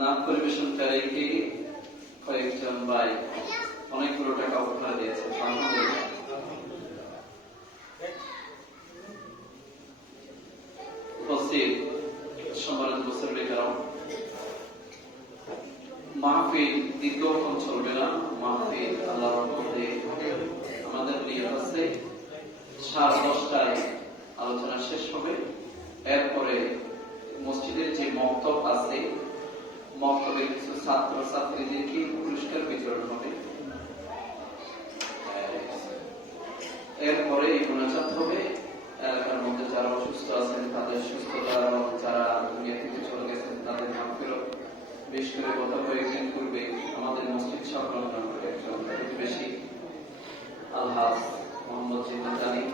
নাম পরিবেশনকারীকে কয়েকজন ভাই অনেকগুলো টাকা উপহার দিয়েছে। উপস্থিত সম্মানিত মুসল্লিদের কারণ মাহফিল দীর্ঘক্ষণ চলবে না। মাহফিল আল্লাহর রহমতে আমাদের নিয়ত আছে 10:30টায় আলোচনা শেষ হবে। এরপরে মসজিদের যে মক্তব আছে, মক্তবের কিছু ছাত্র ছাত্রীদেরকে পুরস্কার বিতরণ হবে। এরপরে এই মোনাজাত হবে। এলাকার মধ্যে যারা অসুস্থ আছেন তাদের সুস্থতা, যারা দুনিয়া থেকে চলে গেছেন তাদের মাগফিরাত, বেশ করে গত কয়েকদিন পূর্বে আমাদের মসজিদ সংলগ্ন করে একজন প্রতিবেশী আলহাজ মোহাম্মদ জিন্নাতানি,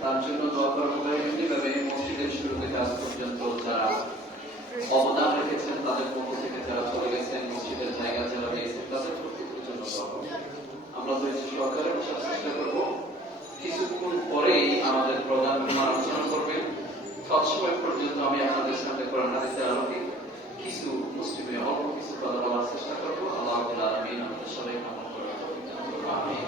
তার জন্য দোয়া করা হবে। এমনিভাবে মসজিদের শুরু থেকে আজ পর্যন্ত যারা অবদান রেখেছেন, তাদের পক্ষ থেকে যারা চলে গেছেন, মসজিদের জায়গা যারা পেয়েছেন, তাদের প্রত্যেকের জন্য দোয়া করব। আমরা ধৈর্য সহকারে বসার চেষ্টা করব। কিছুক্ষণ পরেই আমাদের প্রধান আলোচনা করবেন। তৎসময় পর্যন্ত আমি আপনাদের সাথে কোরআন হাদিসের আলোকে কিছু মুসলিমে অল্প কিছু কথা বলার চেষ্টা করবো। আল্লাহ রাব্বুল আলামিন আমাদের সবাইকে আমল করার তৌফিক দান করুন। আমিন।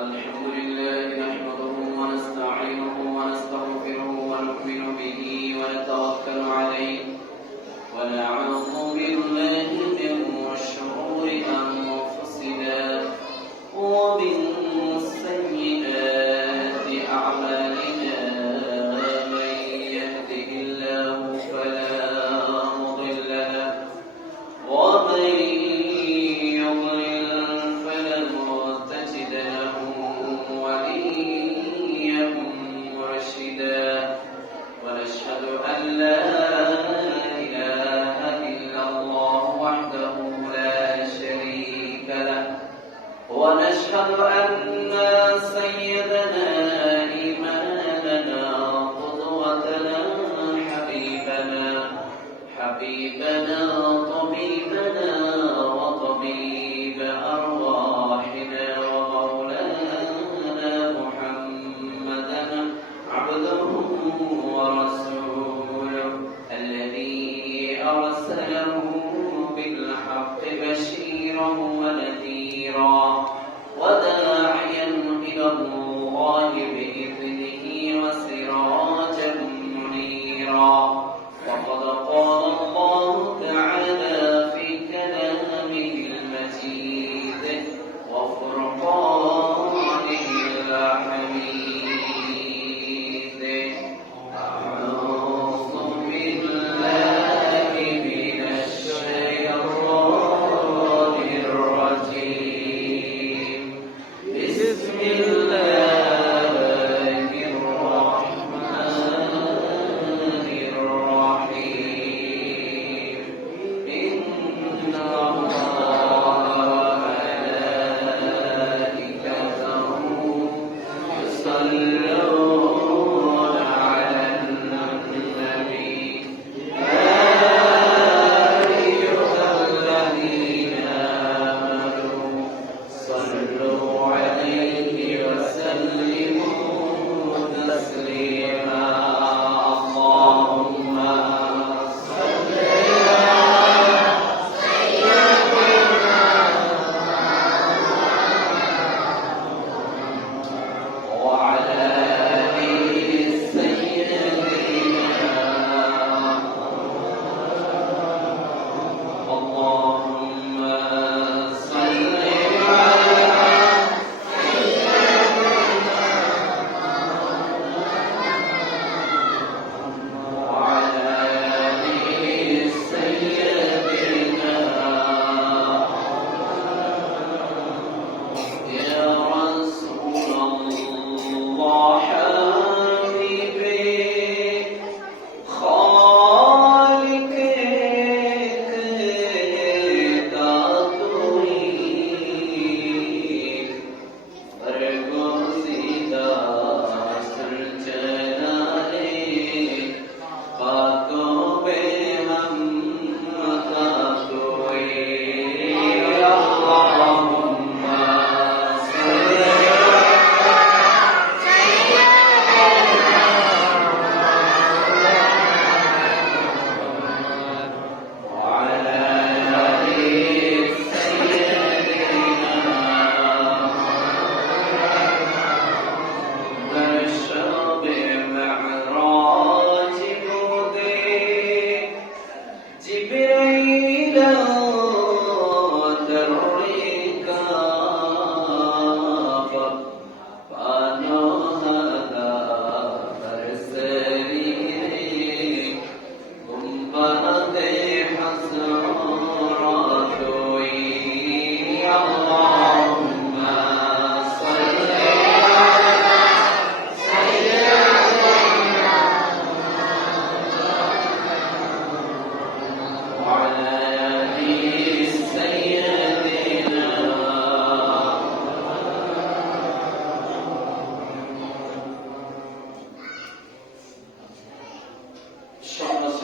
আলহামদুলিল্লাহ নাহমাদুহু ওয়া নাস্তাঈনুহু ওয়া নাস্তাগফিরুহু ওয়া নু'মিনু বিহি ওয়া নাতাওয়াক্কালু আলাইহি ওয়া না'উযু বিল্লাহি মিন শুরুরি আনফুসিনা ওয়া মিন সাইয়্যাতি আ'মালিনা মান ইয়াহদিহিল্লাহু ফালা মুদিল্লা লাহু ওয়া মান يضلل فلن تجد له وليا مرشدا ونشهد أن لا إله إلا الله وحده لا شريك له ونشهد أن سيدنا إمامنا قدوتنا حبيبنا طبيبنا وطبيب أرواحنا ومولانا محمدا عبده ورسوله الذي أرسله بالحق بشيرا ونذيرا وداعيا إلى الله بإذنه وسراجا منيرا. وقد قال الله تعالى في كلامه المجيد وفرقانه الحميد. أعوذ بالله من الشيطان الرجيم. بسم الله الرحمن الرحيم.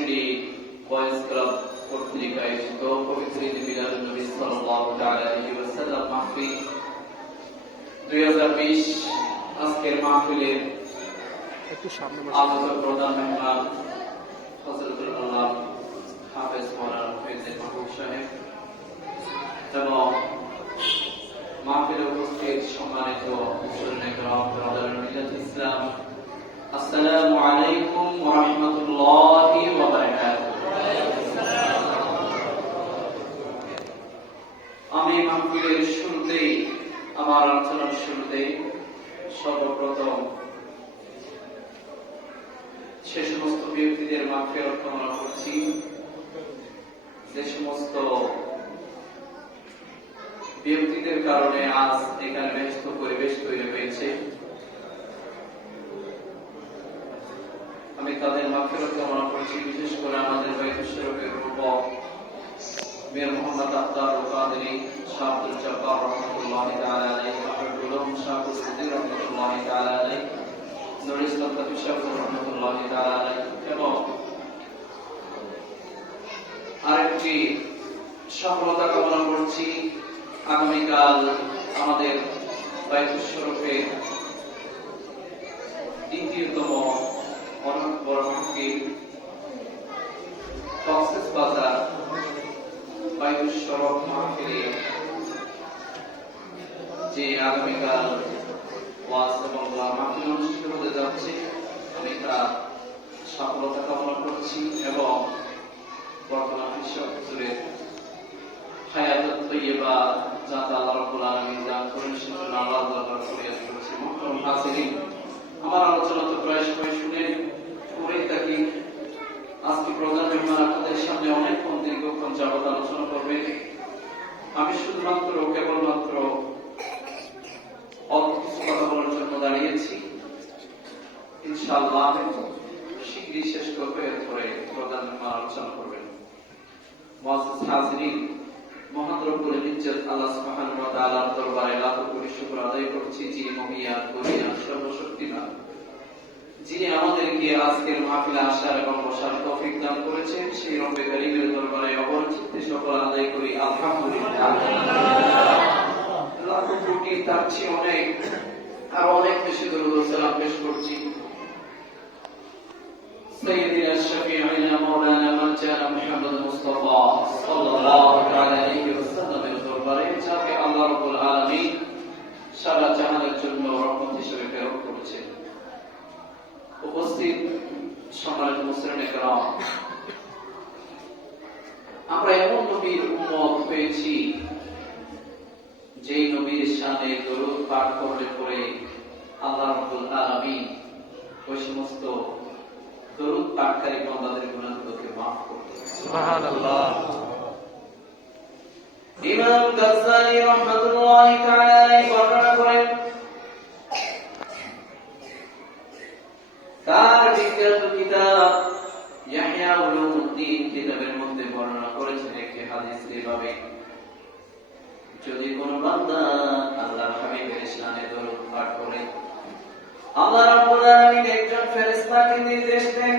ইউনিভার্সিটি বয়েজ ক্লাব কর্তৃক আয়োজিত পবিত্র ঈদ মিলাদুন নবী সাল্লাল্লাহু তাআলা আলাইহি ওয়াসাল্লাম মাহফিল 2020 আজকের মাহফিলের আলোচক প্রধান মেহমান হযরতুল আল্লাহ হাফেজ মাওলানা ফয়জুল মাহমুদ সাহেব এবং মাহফিলে উপস্থিত সম্মানিত মুসলিম کرام ব্রাদার মিল্লাত ইসলাম, আসসালামু আলাইকুম ওয়া রাহমাতুল্লাহি ওয়া বারাকাতুহু। আমি মাহফিলের শুরুতেই আমার আলোচনার শুরুতে সর্বপ্রথম সে সমস্ত ব্যক্তিদের মাগফিরাত কামনা করছি যে সমস্ত ব্যক্তিদের কারণে আজ এখানে ব্যস্ত পরিবেশ তৈরি হয়েছে। আমি তাদের মাগফিরাত কামনা করছি, বিশেষ করে আমাদের বাইতুল শরীফের রূপক মীর মুহাম্মদ আখতার কাদেরী শাহ আব্দুল জব্বার রাহমাতুল্লাহি তাআলা আলাইহি, আব্দুল উলুম শাহ কুদ্দুস রাহমাতুল্লাহি তাআলা আলাইহি, নূর ইসলাম তাফসীর শাহ রাহমাতুল্লাহি তাআলা আলাইহি এবং আরেকটি সফলতা কামনা করছি আগামীকাল আমাদের বাইতুল শরীফের দ্বিতীয়তম অনেক বড় মাহফিল কক্সেস বাজার বাইতুল শরীফ মাহফিলে যে আগামীকাল ওয়াজ এবং মাহফিল অনুষ্ঠিত হতে যাচ্ছে, আমি তার সফলতা কামনা করছি এবং বর্তমান হুজুরের হায়াতুত তাইয়্যিবা যাতে আল্লাহ রাব্বুল আলামিন দান করেন সেজন্য আল্লাহ দরবারে ফরিয়াদ করেছি। মুহতারাম হাজিরিন, আমার আলোচনা তো প্রায় সবাই শুনে পড়েই থাকি। আজকে প্রধান মেহমান আপনাদের সামনে অনেকক্ষণ দীর্ঘক্ষণ যাবত আলোচনা করবে। আমি শুধুমাত্র কেবলমাত্র অল্প কিছু কথা বলার জন্য দাঁড়িয়েছি। ইনশাআল্লাহ শীঘ্রই শেষ করবে, এরপরে প্রধান মেহমান আলোচনা করবেন। মুআজ্জাজ হাজিরিন, মহান রব্বুল ইজ্জত আল্লাহ সুবহানাহু ওয়া তাআলার দরবারে লাখ কোটি শুকর আদায় করছি, যিনি মহিয়ান গরিয়ান সর্বশক্তিমান, যিনি আমাদেরকে আজকের মাহফিলে আসার এবং বসার তৌফিক দান করেছেন। সেই রব্বে কারীমের দরবারে অবরচিত্তে সকল আদায় করি আলহামদুলিল্লাহ। লাখ কোটি তার চেয়ে অনেক আর অনেক বেশি দরুদ ও সালাম পেশ করছি سيدنا الشفيعنا مولانا مرجانا محمد المصطفى صلى الله عليه وسلم দরবারে, যাকে আল্লাহ রাব্বুল আলামিন সারা জাহানের জন্য রহমত হিসেবে প্রেরণ করেছেন। উপস্থিত সম্মানিত মুসলিম کرام, আমরা এমন নবীর উম্মত হয়েছি যেই নবীর শানে দরুদ পাঠ করলে পরে আল্লাহ রাব্বুল আলামিন ওই সমস্ত দরুদ পাঠকারী বান্দাদের গুনাহগুলোকে maaf করতেন। সুবহানাল্লাহ। ইমাম গাজ্জালী রাহমাতুল্লাহি তাআলা আলাইহি বর্ণনা করেন, তার বিখ্যাত কিতাব ইয়াহইয়া উলুমুদ্দিন কিতাবের মধ্যে বর্ণনা করেছেন একটি হাদিস এভাবে, যদি কোন বান্দা আল্লাহর হাবিবের শানে দরুদ পাঠ করে, আল্লাহ রাব্বুল আলামিন একজন ফেরেশতাকে নির্দেশ দেন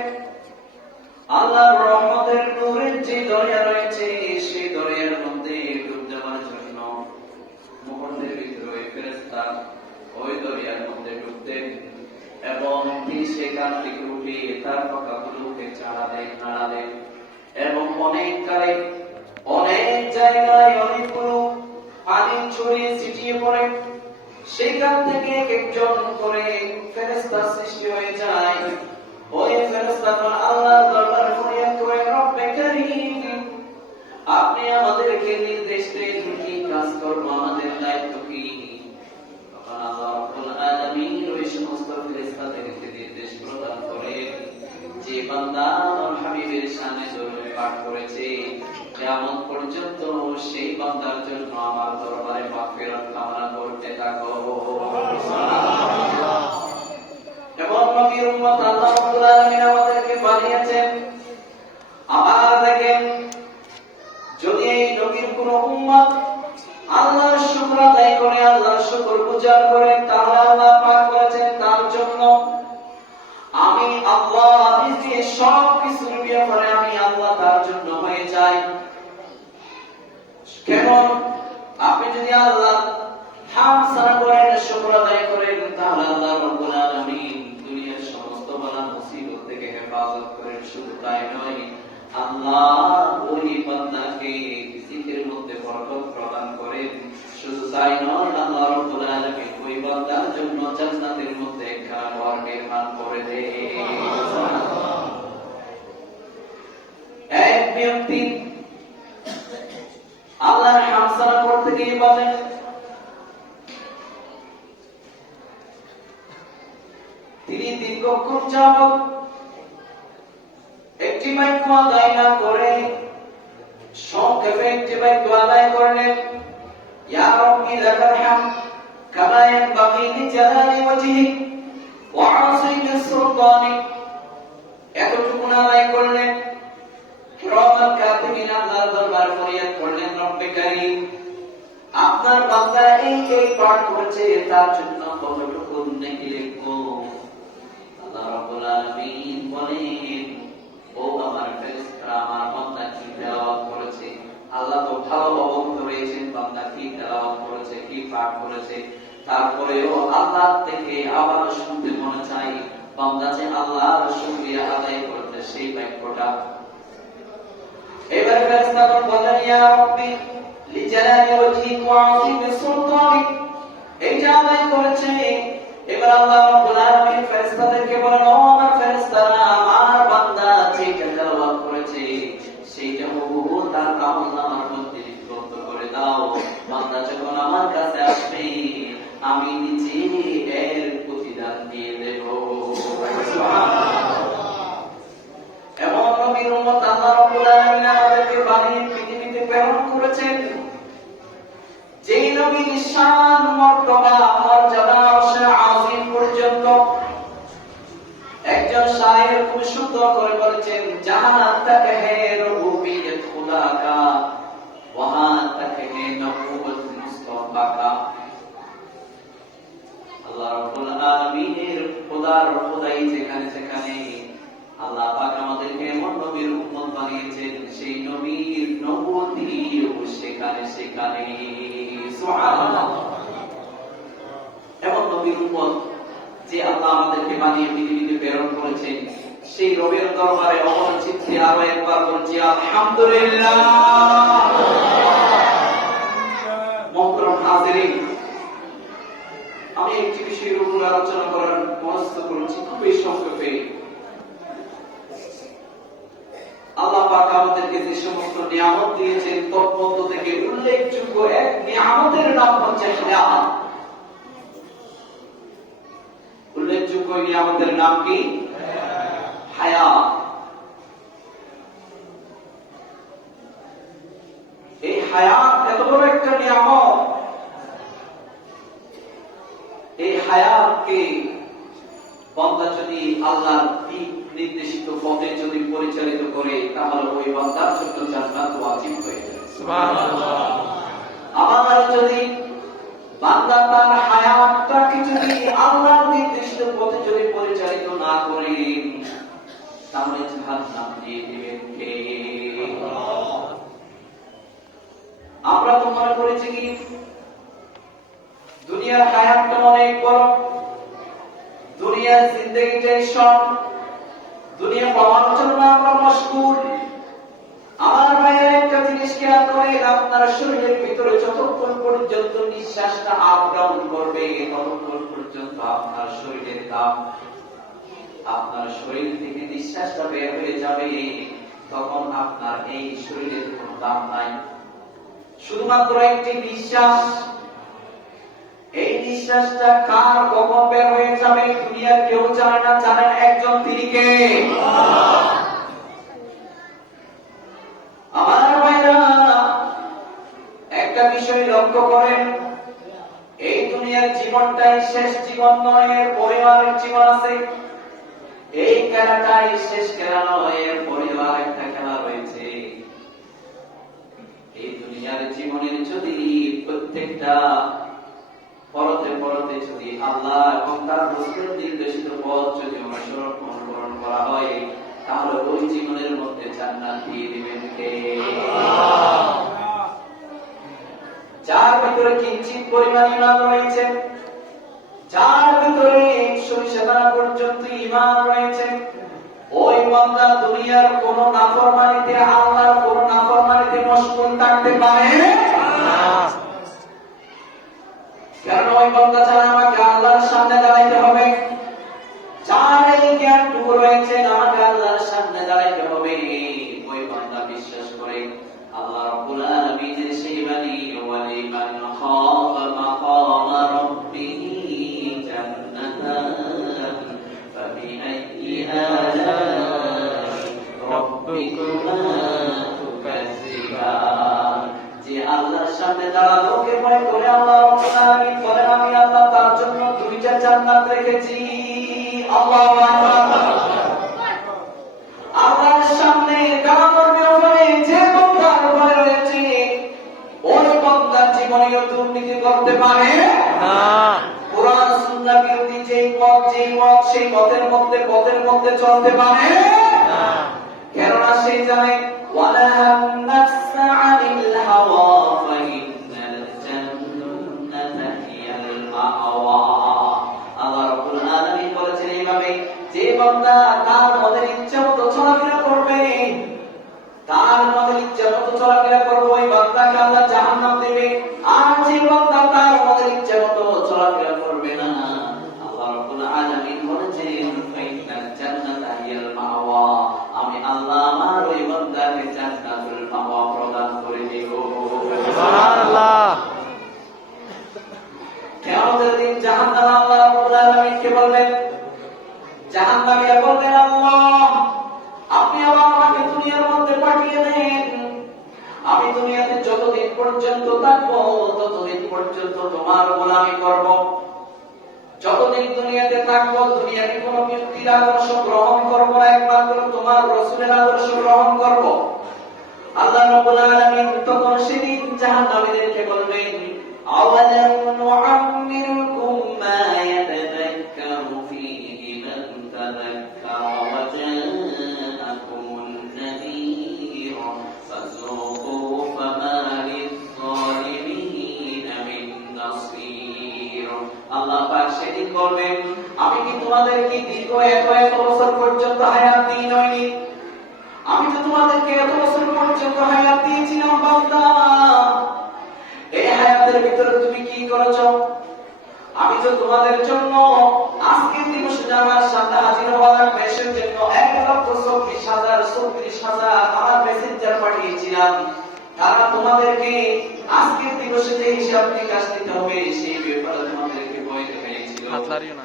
আল্লাহর রহমতের নূরের যে দরিয়া রয়েছে সেই দরিয়ার মধ্যে ডুব দেওয়ার জন্য মুহূর্তের ভিতরে ওই ফেরেশতা ওই দরিয়ার মধ্যে ডুব দেন এবং তিনি সেখান থেকে উঠে তার পাখাগুলোকে নাড়া দেন এবং অনেক কালে অনেক জায়গায় অনেকগুলো পানি ছড়িয়ে ছিটিয়ে পড়ে। সেখান থেকে একজন করে ফেরেশতা সৃষ্টি হয়ে যায়। ওই ফেরেশতাগণ আল্লাহর দরবারে ফরিয়াদ করে, রব্বে কারীম, আপনি আমাদেরকে নির্দেশ দেন কি কাজ করব, আমাদের দায়িত্ব কি। তখন আল্লাহ রাব্বুল আলামিন ওই সমস্ত ফেরেশতাদেরকে নির্দেশ প্রদান করে, যে বান্দা আমার হাবিবের শানে দরুদ পাঠ করেছে কিয়ামত পর্যন্ত সেই বান্দার জন্য আমার দরবারে মাগফিরাত কামনা করতে থাকো। সুবহানাল্লাহ। এবং নবীর উম্মত আল্লাহ রাব্বুল আলামিন আমাদেরকে বানিয়েছেন। আবার দেখেন, যদি এই নবীর কোন উম্মত আল্লাহর শুকর আদায় করে, আল্লাহর শুকর গুজার করে, তাহলে আল্লাহ পাক করেছেন তার জন্য আমি আল্লাহ নিজে সব কিছুর ব্যাপারে করেন। শুধু তাই নয়, আল্লাহ ওই বান্দাকে রিজিকের মধ্যে বরকত প্রদান করেন। শুধু তাই নয়, আল্লাহ রাব্বুল আলামিন ওই বান্দার জন্য জান্নাতের মধ্যে একটা ঘর নির্মাণ করে দেন। এক ব্যক্তি আল্লাহর হামসানা করতে গিয়ে বলেন, তিনি দীর্ঘক্ষণ যাবৎ একটি বাক্য আদায় না করে সংক্ষেপে একটি বাক্য আদায় করলেন, ইয়া রাব্বি লাকাল হামদ কামা ইয়ানবাগি লিজালালি ওয়াজহিক ওয়া আযীমি সুলতানিক। এতটুকু আদায় করলেন, কিরামান কাতিবিন আল্লাহর দরবারে ফরিয়াদ করলেন, রব্বে কারীম, আপনার বান্দা এই পাঠ করেছে, তার জন্য কতটুকু নেকি লিখবো? আল্লাহ রাব্বুল আলামিন বলেন, ও আমার ফেরেশতারা, আমার বান্দা কি তেলাওয়াত করেছে, আল্লাহ তো ভালো অবগত রয়েছেন বান্দা কি তেলাওয়াত করেছে, কি পাঠ করেছে। তারপরেও আল্লাহ থেকে আবার শুনতে মনে চাই বান্দা যে আল্লাহর শুকরিয়া আদায় করেছে সেই বাক্যটা। এবার ফেরেশতাগণ বলেন, ইয়া রাব্বি লিজালালি ওয়াজহিক ওয়া আযীমি সুলতানিক, এইটা আদায় করেছে। এবার আল্লাহ রাব্বুল আলামিন ফেরেশতাদেরকে বলেন, ও আমার ফেরেশতারা, আমার বান্দা যেটা তেলাওয়াত করেছে সেইটা হুবহু তার আমলনামার মধ্যে লিপিবদ্ধ করে দাও। বান্দা যখন আমার কাছে আসবে আমি নিজে এর প্রতিদান দিয়ে দেব। এমন নবীর উম্মত আল্লাহ রাব্বুল আলামিন আমাদেরকে বানিয়ে পৃথিবীতে প্রেরণ করেছেন, যেই নবীর শান মর্তবা মর্যাদা আযীম পর্যন্ত একজন শায়ের খুব সুন্দর করে বলেছেন, জাহান তক হে রুবুবিয়ত খুদা কা ওয়াহাঁ তক হে নবুওত মুস্তাফা কা। আল্লাহ রাব্বুল আলামিনের খোদার খোদাই যেখানে যেখানে, আল্লাহ পাক আমাদেরকে এমন নবীর উম্মত বানিয়েছেন, সেই নবীর নবুয়তিও সেখানে সেখানে। সুবহানাল্লাহ। এমন নবীর উম্মত যে আল্লাহ আমাদেরকে বানিয়ে পৃথিবীতে প্রেরণ করেছেন, সেই রবের দরবারে অমর চিত্তে আরো একবার বলছি আলহামদুলিল্লাহ। মুহতারাম হাজিরিন, আমি একটি বিষয়ের উপর আলোচনা করার মনস্থ করেছি খুবই সংক্ষেপে। আল্লাহ পাক আমাদেরকে যে সমস্ত নিয়ামত দিয়েছেন তার মধ্য থেকে উল্লেখযোগ্য এক নিয়ামতের নাম হচ্ছে হায়াত। উল্লেখযোগ্য নিয়ামতের নাম কি? হায়াত। এই হায়াত এত বড় একটা নিয়ামত, এই হায়াতকে বান্দা যদি আল্লাহর দিক নির্দেশিত পথে যদি পরিচালিত করে তাহলে ওই বান্দার জন্য জান্নাত ওয়াজিব হয়ে যায়। সুবহানাল্লাহ। আবার যদি বান্দা তার হায়াতটাকে যদি আল্লাহর নির্দেশিত পথে যদি পরিচালিত না করে তাহলে জাহান্নাম দিয়ে দিবেন কে? আমরা তো মনে করেছি কি দুনিয়ার হায়াতটা অনেক বড়, দুনিয়ার জিন্দেগিটাই সব, দুনিয়া পাওয়ার জন্য আমরা মশগুল। আমার ভাইয়ের একটা জিনিস খেয়াল করেন, আপনার শরীরের ভিতরে যতক্ষণ পর্যন্ত নিঃশ্বাসটা আপ ডাউন করবে ততক্ষণ পর্যন্ত আপনার শরীরের দাম, আপনার শরীর থেকে নিঃশ্বাসটা বের হয়ে যাবে তখন আপনার এই শরীরের কোনো দাম নাই। শুধুমাত্র একটি নিঃশ্বাস, এই নিঃশ্বাসটা কার কখন বের হয়ে যাবে দুনিয়ার কেউ জানে না, জানেন একজন, তিনি কে? আমার ভাইরা একটা বিষয় লক্ষ্য করেন, এই দুনিয়ার জীবনটাই শেষ জীবন নয়, এর পরিবারের জীবন আছে। এই খেলাটাই শেষ খেলা নয়, এর পরিবার একটা খেলা রয়েছে। এই দুনিয়ার জীবনের যদি প্রত্যেকটা পরতে পরতে যদি আল্লাহ এবং তার রাসূলের নির্দেশিত পথ যদি অনুসরণ করা হয় তাহলে ওই জীবনের মধ্যে জান্নাত দিয়ে দিবেন কে? যার ভিতরে কিঞ্চিত পরিমাণ ঈমান রয়েছে, যার ভিতরে সরিষা দানা পর্যন্ত ঈমান রয়েছে, ওই বান্দা দুনিয়ার কোন নাফরমানিতে, আল্লাহর কোন নাফরমানিতে মশগুল থাকতে পারে না। কারণ ওই বান্দা ছাড়া আমাকে আল্লাহর সামনে দাঁড়াইতে হবে। যার এই জ্ঞানটুকু রয়েছে আমাকে আল্লাহর সামনে দাঁড়াইতে হবে, ওই বান্দা বিশ্বাস করে আল্লাহ রাব্বুল আলামিনের সেই বাণী, ওয়ালিমান খাফা মাকামা রাব্বিহি জান্নাতান ফাবিআইয়ি আলাই রাব্বিকুমা তুকাজ্জিবান। যে আল্লাহর সামনে দাঁড়ানোকে ভয় করে আল্লাহ রাব্বুল আলামিন বলেন, আমি আল্লাহ তার জন্য দুইটা জান্নাত রেখেছি। আল্লাহু আকবার। আল্লাহর সামনে দাঁড়ানোর ব্যাপারে যে বান্দার ভয় রয়েছে, ওই বান্দার জীবনে দুর্নীতি করতে পারে না। কোরআন সুন্নাহ বিরোধী যেই পথ সেই পথের মধ্যে চলতে পারে না। কেননা সে জানে ওয়ালাহান নাফসা আনিল হাওয়া ফাইন্নাল জান্নাতা হিয়াল মাওয়া। আল্লাহ রাব্বুল আলামিন বলেছেন এইভাবে, যে বান্দা তার মনের ইচ্ছা মতো চলাফেরা করবে, ওই বান্দাকে আল্লাহ জাহান্নাম দেবে। আর যে বান্দা তার মনের ইচ্ছা মতো চলাফেরা করবে না, আল্লাহ রাব্বুল আলামিন বলেছেন ফাইন্নাল জান্নাতা হিয়াল মাওয়া, আমি আল্লাহ আমার ওই বান্দাকে জান্নাতুল মাওয়া প্রদান করে দেব। সুবহানাল্লাহ। কিয়ামতের দিন জাহান্নাম আল্লাহ রাব্বুল আলামিনকে বলবেন, জাহান্নামীরা বলবেন, আল্লাহ আপনি আবার আমাকে দুনিয়ার মধ্যে পাঠিয়ে দেন, আমি দুনিয়াতে যতদিন পর্যন্ত থাকবো ততদিন পর্যন্ত তোমার গোলামি করব। যতদিন দুনিয়াতে থাকবো দুনিয়াতে কোন ব্যক্তির আদর্শ গ্রহণ করব না, একমাত্র তোমার রাসূলের আদর্শ গ্রহণ করব। আল্লাহ রাব্বুল আলামিন তখন সেদিন জাহান্নামীদেরকে বলবেন, আওয়ালাম নুআম্মিরকুম মা ইয়াতাযাক্কারু ফীহি মান তাযাক্কারা ওয়া জাআকুমুন নাযীর ফাযুকু ফামা লিয-যালিমিনা মিন নাসীর। আল্লাহ পাক সেদিন বলবেন, আমি কি তোমাদেরকে দীর্ঘ 100 বছর পর্যন্ত হায়াত দিই নইনি? আমি তো তোমাদেরকে এত বছর পর্যন্ত হায়াত দিয়েছিলাম বান্দা, এই হায়াতের ভিতরে তুমি কি করেছো? আমি তো তোমাদের জন্য আজকের দিবসে আমার সামনে হাজির হওয়ার মেসের জন্য 1,24,000 আমার মেসেঞ্জার পাঠিয়েছিলাম। তারা তোমাদেরকে আজকের দিবসে যে হিসাব নিকাশ দিতে হবে সেই ব্যাপারে তোমাদেরকে বই দেখিয়েছিল,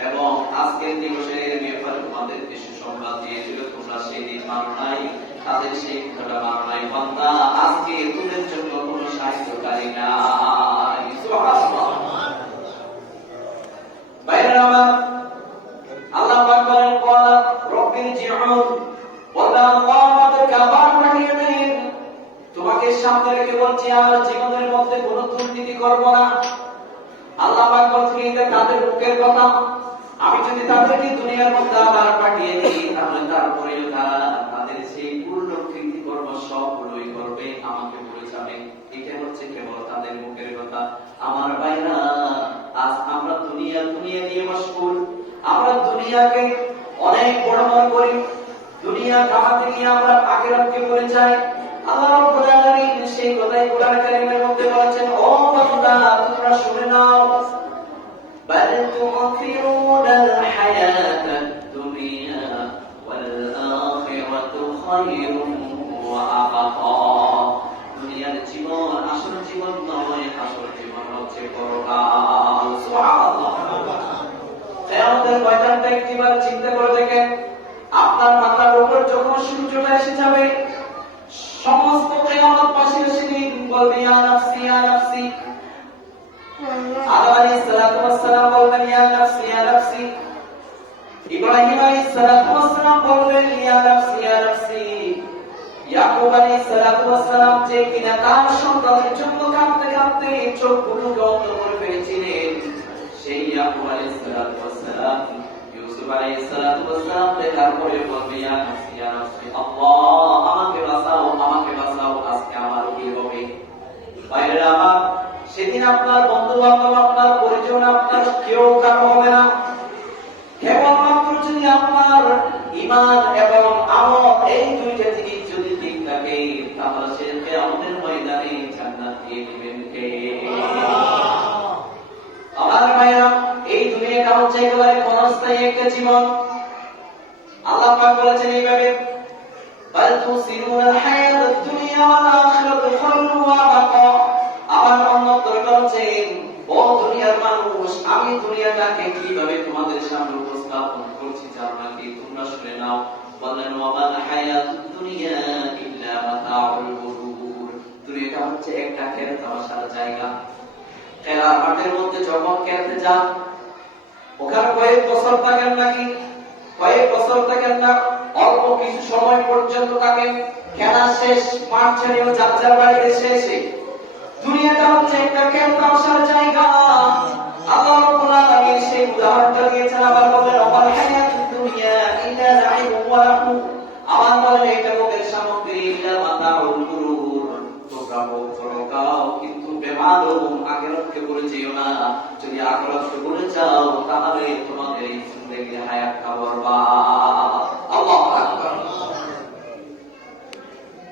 এবং আজকের দিবসের ব্যাপারে তোমাদেরকে সুসংবাদ দিয়েছিল। তোমরা সেই দিন মানো নাই, তাদের সেই কথাটা মানো নাই। বান্দা আজকে তোমাদের জন্য কোন সাহায্যকারী নাই। সুবহানাল্লাহ। বাইরে আমার আল্লাহ পাক বলেন, ক্বালা রাব্বির জিউন, বলবা আল্লাহ আমাদেরকে আবার পাঠিয়ে দেন। তোমাকে সামনে রেখে বলছি আমরা জীবনের মধ্যে কোনো দুর্নীতি করব না। আল্লাহ পাক বলছেন এটা তাদের মুখের কথা, আমি যদি তাদেরকে দুনিয়ার মধ্যে আবার পাঠিয়ে দিই তাহলে তারপরেও তারা তাদের সেই পূর্ণ কৃতি কর্ম সবগুলোই করবে, আমাকে ভুলে যাবে। এটা হচ্ছে কেবল তাদের মুখের কথা। আমার ভাইরা, আজ আমরা দুনিয়া নিয়ে মশগুল, আমরা দুনিয়াকে অনেক বড় মনে করি, দুনিয়া কামাতে নিয়ে আমরা আখিরাতকে ভুলে যাই। আল্লাহ রাব্বুল আলামিন সেই কথাই কোরআন কারীমের মধ্যে বলেছেন, ও বান্দা তোমরা শুনে নাও, বাল তু'থিরুনাল হায়াতাদ দুনিয়া ওয়াল আখিরাতু খায়রুন ওয়া আবকা। দুনিয়ার জীবন আসল জীবন নয়, আসল জীবন হচ্ছে পরকাল। সুবহানাল্লাহ। কিয়ামতের ময়দানটা একবার চিন্তা করে দেখেন, আপনার মাথার উপর যখন সূর্যটা এসে যাবে, সমস্ত কিয়ামতবাসী সেদিন বলবে, ইয়া নাফসি ইয়া নাফসি। আদম আলাইহিস সালাতু ওয়াস সালাম বলবেন, ইয়া নাফসি ইয়া নাফসি। ইব্রাহিম আলাইহিস সালাতু ওয়াস সালাম বলবেন, ইয়া নাফসি ইয়া নাফসি। ইয়াকুব আলাইহিস সালাতু ওয়াস সালাম যে কিনা তার সন্তানের জন্য কাঁদতে কাঁদতে চোখগুলোকে অন্ধ করে ফেলেছিলেন, সেই ইয়াকুব আলাইহিস সালাতু ওয়াস সালাম ইউসুফ আলাইহিস সালাতু ওয়াস সালাম দেখার পরে বলবে, ইয়া নাফসি ইয়া নাফসি, আল্লাহ আমাকে বাঁচাও, আমাকে বাঁচাও, আজকে আমার কি হবে? ভাইরা আমার, সেদিন আপনার বন্ধু বান্ধব, আপনার পরিজন, আপনার কেউ কারো হবে না। কেবলমাত্র যদি আপনার ঈমান এবং আমল এই জীবন। আল্লাহ পাক বলেছেন এইভাবে, বাল তুসিরুনাল হায়াতাদ দুনিয়া ওয়াল আখিরাতু খায়রুন ওয়া আবকা। আমার উম্মত বলেছেন, ও দুনিয়ার মানুষ, আমি দুনিয়াটাকে কিভাবে তোমাদের সামনে উপস্থাপন করছি জানো নাকি? তোমরা শুনে নাও। বলেন, ওয়া মাল হায়াতুদ দুনিয়া ইল্লা মাতাউল গুরুর। দুনিয়াটা হচ্ছে একটা খেলা তামাশার জায়গা। খেলার মাঠের মধ্যে যখন খেলতে যান, ওখানে কয়েক বছর থাকেন নাকি? কয়েক বছর থাকেন না, অল্প কিছু সময় পর্যন্ত থাকেন। খেলা শেষ, মাঠ ছেড়েও যার যার বাড়িতে শেষে। দুনিয়াটা হচ্ছে একটা খেলা তামাশার জায়গা। আল্লাহ রাব্বুল আলামিন সেই উদাহরণটা দিয়েছেন। আবার বলেন, ওয়াল হায়াতুদ দুনিয়া ইল্লা লাইবুন ওয়া লাহু। আবার বলেন, এটা লোকের সামগ্রী, ইল্লা মাতাউল গুরুর। তোমরা ভোগ করো খাও, কিন্তু বেমালুম আখিরাতকে ভুলে যেও না। যদি আখিরাতকে ভুলে যাও, তাহলে তোমাদের এই জিন্দেগি হায়াতটা বরবাদ। আল্লাহু আকবার।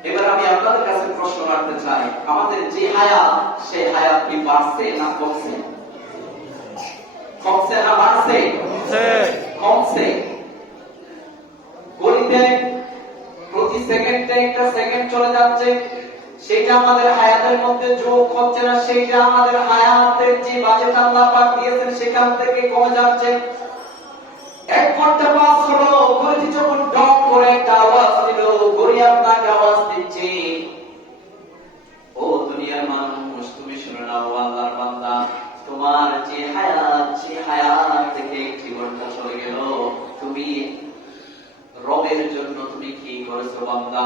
এবার আমি আপনাদের কাছে প্রশ্ন রাখতে চাই, আমাদের যে হায়াত, সেই হায়াত কি বাড়ছে না কমছে? কমছে না বাড়ছে? কমছে। গলিতে প্রতি সেকেন্ডে একটা সেকেন্ড চলে যাচ্ছে, সেটা আমাদের হায়াতের মধ্যে যোগ হচ্ছে না। সেটা আমাদের হায়াতের যে বাজেট আল্লাহ পাক দিয়েছেন সেখান থেকে কমে যাচ্ছে। এক ঘন্টা পাস হলো, ঘড়িতে যখন ডক করে একটা আওয়াজ দিল, ঘড়ি আপনাকে আওয়াজ দিচ্ছে, ও দুনিয়ার মানুষ, তুমি শুনে নাও, আল্লাহর বান্দা, তোমার যে হায়াত, সেই হায়াত থেকে একটি ঘন্টা চলে গেল। তুমি রবের জন্য তুমি কি করেছো বান্দা?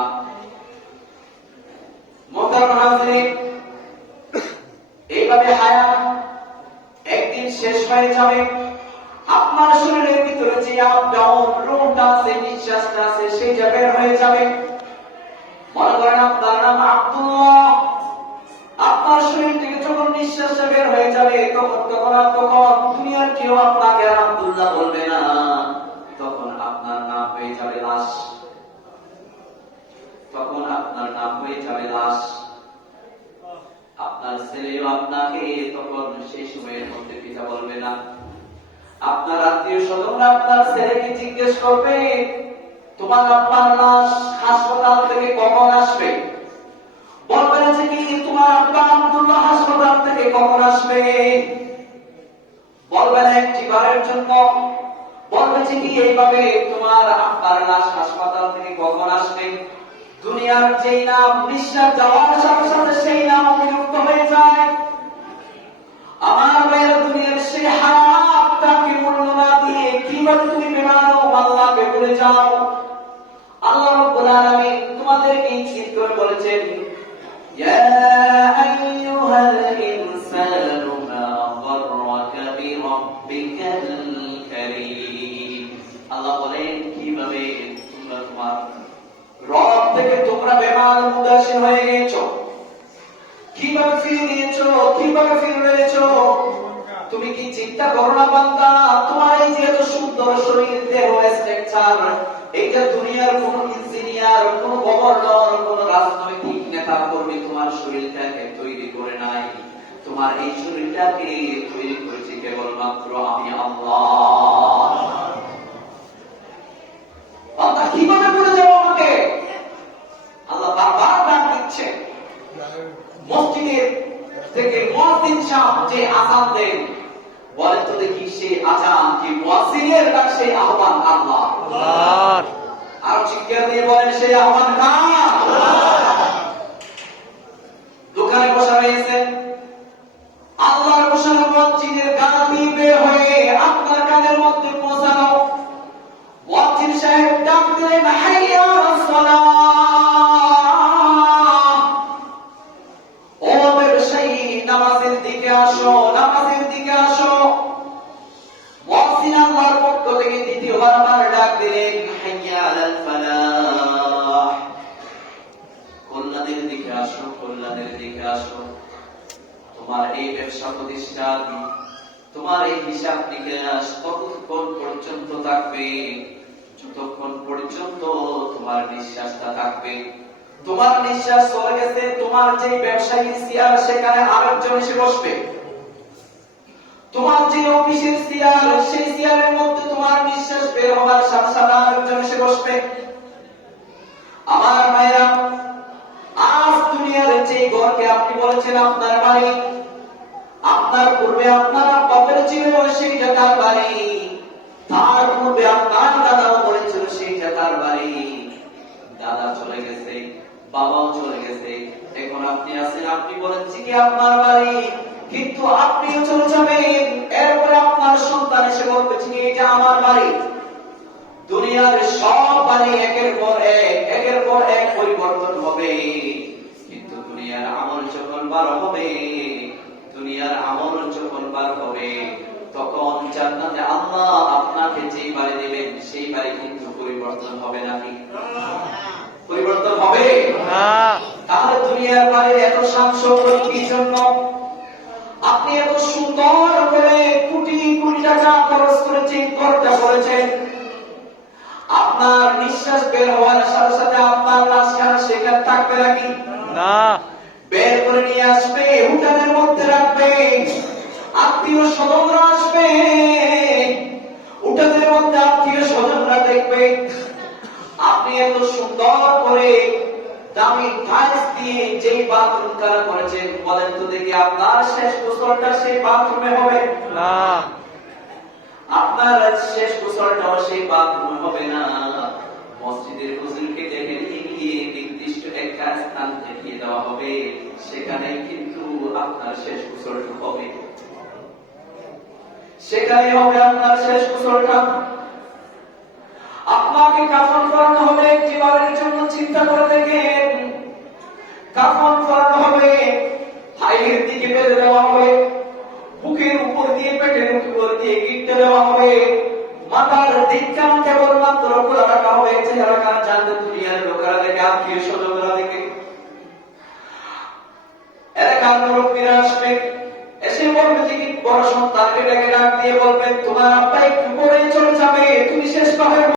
মোহতারাম হাজিরিন, এইভাবে হায়াত একদিন শেষ হয়ে যাবে। আপনার শরীরের ভিতরে যে আপ ডাউন রোগটা আছে, নিঃশ্বাসটা আছে, সেটা বের হয়ে যাবে। মনে করেন আপনার নাম আব্দুল্লাহ, আপনার শরীর থেকে যখন নিঃশ্বাসটা বের হয়ে যাবে, তখন দুনিয়ার কেউ আপনাকে আর আব্দুল্লাহ বলবে না। তখন আপনার নাম হয়ে যাবে লাশ। তখন আপনার নাম হয়ে যাবে লাশ। আপনার ছেলেও আপনাকে তখন সেই সময়ের মধ্যে পিতা বলবে না। আপনার আত্মীয় স্বজনরা আপনার ছেলেকে জিজ্ঞেস করবে, তোমার আব্বার লাশ হাসপাতাল থেকে কখন আসবে? বলবে না যে কি তোমার আব্বা আব্দুল্লাহ হাসপাতাল থেকে কখন আসবে? বলবে না একটি বারের জন্য। বলবে যে কি এইভাবে তোমার আব্বার লাশ হাসপাতাল থেকে কখন আসবে? দুনিয়ার যেই নাম নিঃশ্বাস যাওয়ার সাথে সাথে সেই নাম বিলুপ্ত হয়ে যায়। আমার ভাইয়ের, দুনিয়ার সেই হায়াতটাকে মূল্য না দিয়ে কিভাবে তুমি বেমানো আল্লাহকে ভুলে যাও? আল্লাহ রাব্বুল আলামিন তোমাদেরকে ইঙ্গিত করে বলেছেন, ইয়া আইয়ুহাল ইনসানু মা গাররাকা বিরাব্বিকাল কারীম। আল্লাহ বলেন, কিভাবে তোমরা তোমার রব থেকে তোমরা বেমান উদাসীন হয়ে গেছো, কিভাবে ফিরে গিয়েছো, কিভাবে ফিরে রয়েছো? তুমি কি চিন্তা করো না বান্দা, তোমার এই যে এত সুন্দর শরীর, দেহ, স্ট্রাকচার, এইটা দুনিয়ার কোন ইঞ্জিনিয়ার, কোন গভর্নর, কোন রাজনৈতিক নেতা কর্মী তোমার শরীরটাকে তৈরি করে নাই। তোমার এই শরীরটাকে তৈরি করেছি কেবলমাত্র আমি আল্লাহ। বান্দা কিভাবে বলে যাও আমাকে? আল্লাহ বারবার ডাক দিচ্ছে। মসজিদের থেকে মুয়াজ্জিন সাহেব যে আযান দেন, বলেন তো দেখি সেই আযান কি মুয়াজ্জিনের ডাক, সেই আহ্বান আল্লাহর? আর চিৎকার দিয়ে বলেন, সেই আহ্বান কার? দোকানে বসা রয়েছেন, আল্লাহর ঘোষণা মসজিদের গাড়ি বের হয়ে আপনার কানের মধ্যে পৌঁছানো। মুয়াজ্জিন সাহেব ডাক দিলেন, হাইয়া আলাস সালাহ। ও ব্যবসায়ী, নামাজের দিকে আসো, নামাজের দিকে আসো। মুয়াজ্জিন আল্লাহর পক্ষ থেকে দ্বিতীয়বার আবার ডাক দিলেন, হাইয়া আলাল ফালাহ। কল্যাণের দিকে আসো, কল্যাণের দিকে আসো। তোমার এই ব্যবসা প্রতিষ্ঠান, তোমার এই হিসাব নিকাশ কতক্ষণ পর্যন্ত থাকবে? যতক্ষণ পর্যন্ত তোমার নিঃশ্বাসটা থাকবে। তোমার নিঃশ্বাস চলে গেছে, তোমার যে ব্যবসায়ী চেয়ার, সেখানে আরেকজন এসে বসবে। তোমার যে অফিসের চেয়ার, সেই চেয়ারের মধ্যে তোমার নিঃশ্বাস বের হওয়ার সাথে সাথে আরেকজন এসে বসবে। আমার মায়েরা, আজ দুনিয়ার যে ঘরকে আপনি বলেছেন আপনার বাড়ি, আপনার পূর্বে আপনার আব্বা বলেছিল সেইটা তার বাড়ি, তার পূর্বে আপনার দাদাও বলেছিল সেইটা তার বাড়ি। দাদা চলে গেছে, বাবাও চলে গেছে, এখন আপনি আছেন, আপনি বলেছেন কি আপনার বাড়ি, কিন্তু আপনিও চলে যাবেন। এরপরে আপনার সন্তান এসে বলবে এটা আমার বাড়ি। দুনিয়ার সব বাড়ি একের পর এক পরিবর্তন হবে, কিন্তু দুনিয়ার আমল যখন বার হবে, তখন জান্নাতে আল্লাহ আপনাকে যে বাড়ি দেবেন সেই বাড়ি কিন্তু পরিবর্তন হবে নাকি? পরিবর্তন হবে। তাহলে দুনিয়ার বাড়ির এত শান-শৌকত কি জন্য? আপনি এত সুন্দর করে কোটি কোটি টাকা খরচ করেছেন, খরচা করেছেন, আপনার নিঃশ্বাস বের হওয়ার সাথে সাথে আপনার লাশখানা সেখানে থাকবে নাকি? না। বের করে নিয়ে আসবে, উঠানের মধ্যে রাখবে, আত্মীয় স্বজনরা আসবে, উঠানের মধ্যে আত্মীয় স্বজনরা দেখবে আপনি এত সুন্দর করে দামি টাইলস দিয়ে যেই বাথরুম করা করেছেন। বলেন তো দেখি, আপনার শেষ গোসলটা সেই বাথরুমে হবে না? আপনার শেষ গোসলটাও সেই বাথরুমে হবে না। মসজিদের হুজুরকে ডেকে নিয়ে গিয়ে নির্দিষ্ট একটা স্থান দেখিয়ে দেওয়া হবে, সেখানে কিন্তু আপনার শেষ গোসলটা হবে, সেখানে হবে আপনার শেষ গোসলটা। আপনাকে কাফন করা